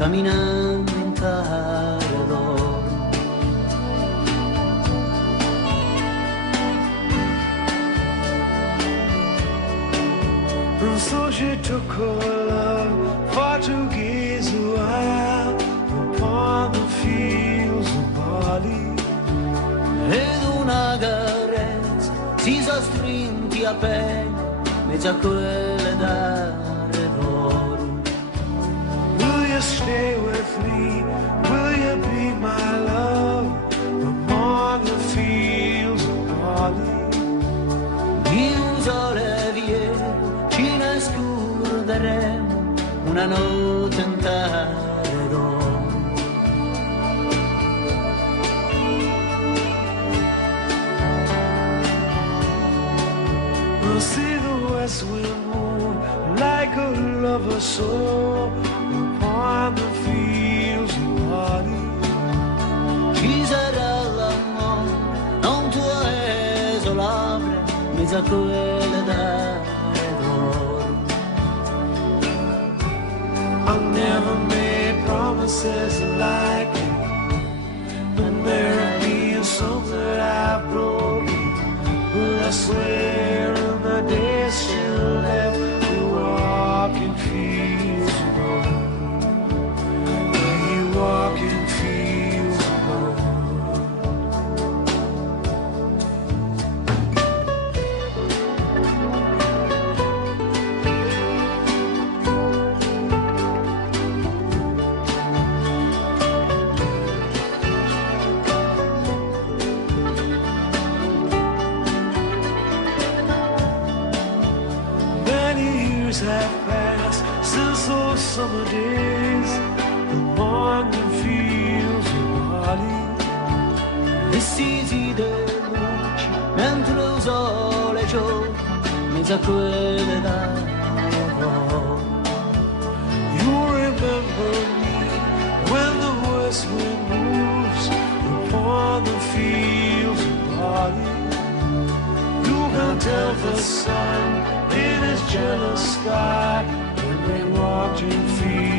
camminando in terra d'oro. And so she took her love for to gaze a while upon the fields of barley. Ed una carezza si sono strinti a pelle mezzo a quelle d'are d'oro. Will you stay with me? Will you be my love among the fields of barley? Io sole vie ci ne scorderemo una notte intera d'oro. We'll see the west wind move like a lover soul upon the fields of barley. Ci sarà l'amore, non tuo esolabile, mezzo a quelle d'are d'oro. I never made promises like it, but there be some that I've broken. But I swear in the days she left, we walk in fields of gold. We walk in fields of gold. Have passed since those summer days among the fields of barley. Vestiti di luce mentre il sole gioca mezzo a quelle d'are d'oro. You remember me when the west wind moves upon the fields of barley. You can tell the sun in his jealous sky when they walked in fields.